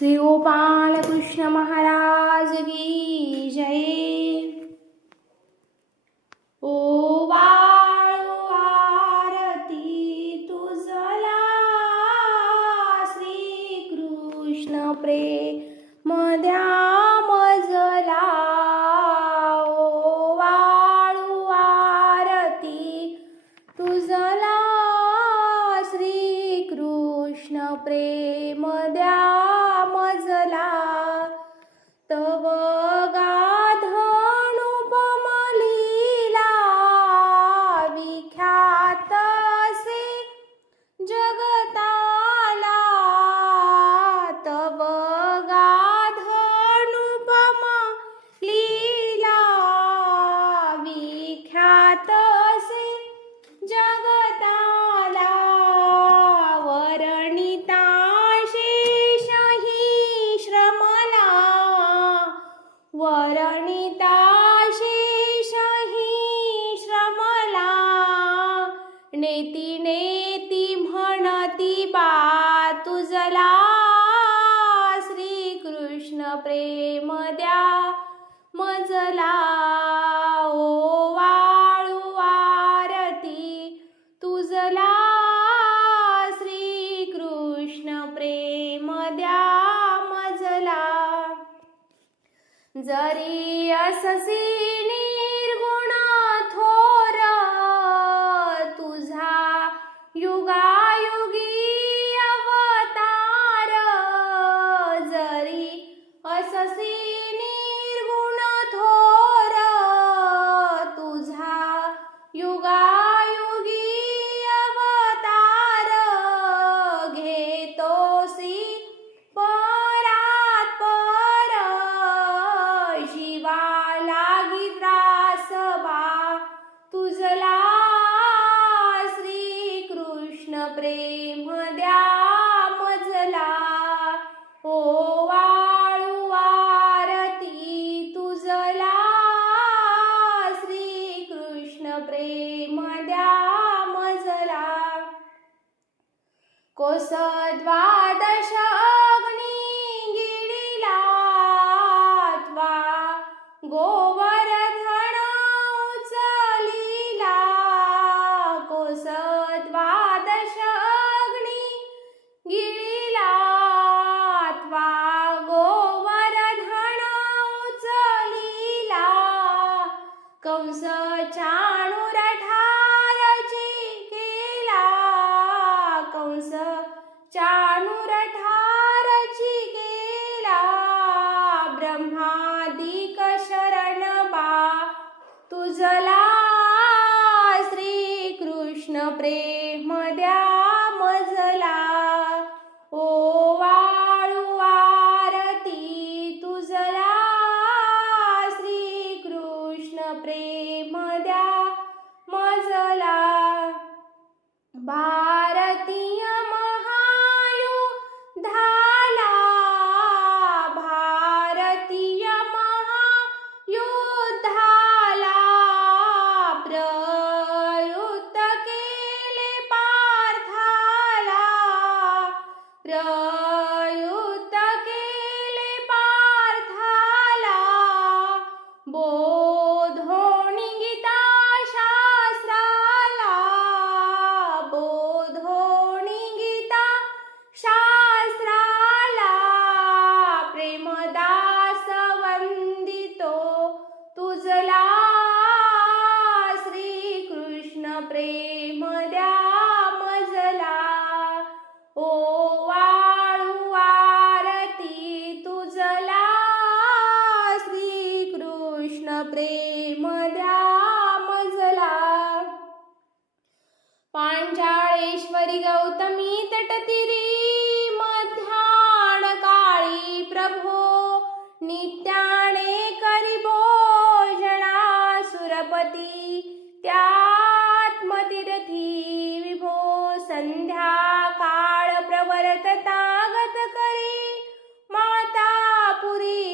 श्री गोपाल कृष्ण महाराज की जय। ओ बाळू आरती तुझला, श्री कृष्ण प्रेम द्या मजला। ओ बाळू आरती तुझला, श्री कृष्ण प्रेम द्या मजला। तव गाधनुपम लीला, विख्यात से जगताला। तव गाधनुपम लीला, विख्यात से जगताला। वर्णिता शेष ही श्रमला, वर्णिता शेष ही श्रमला। नेती नेती म्हणती बा तुझला, श्री कृष्ण प्रेम द्या मजला। ओ वाळू आरती तुझला, श्री कृष्ण प्रेम द्या मजला। जरी अससी निर्गुण थोर, तुझा युगायुगी अवतार। जरी अससी निर्गुण थोर, तुझा युगायुगी अवतार। घेतोसी परात पर, जीवा लागी त्रास बा तुझला, श्री कृष्ण प्रेम द्या मजला। ओ वाळू आरती तुझला, श्री कृष्ण प्रेम द्या मजला। कोस द्वादश अग्नी गिळिला, त्वा गोवर्धन उचलिला। कोस द्वादश अग्नी गिळिला, त्वा गोवर्धन उचलिला। कंस चाणूर ठारची केला, कंस चाणूर ठारची केला। ब्रह्मादिक शरण बा तुझला, श्री कृष्ण प्रेम द्या मजला। ओ वाळू आरती तुझला, श्री कृष्ण प्रेम द्या मजला। भारतीय महायुद्धाला, भारतीय महायुद्धाला। प्रयुक्त केले पार्थाला, प्रयुक्त केले पार्थाला। बोधोनी गीता शास्त्राला, बोधोनी गीता शास्त्राला। प्रेमदास वंदितो तुझला, श्री कृष्ण प्रेम द्या मजला। ओ वाळू आरती तुझला, श्री कृष्ण प्रेम द्या मजला। पांचाळेश्वरी गौतमी तटतीरी, मध्याण काळी प्रभो नित्याने करी भोजना। सुरपती त्यात्मतीर्थी विभो, संध्या काळ प्रवर्तता गत करी। माता पुरी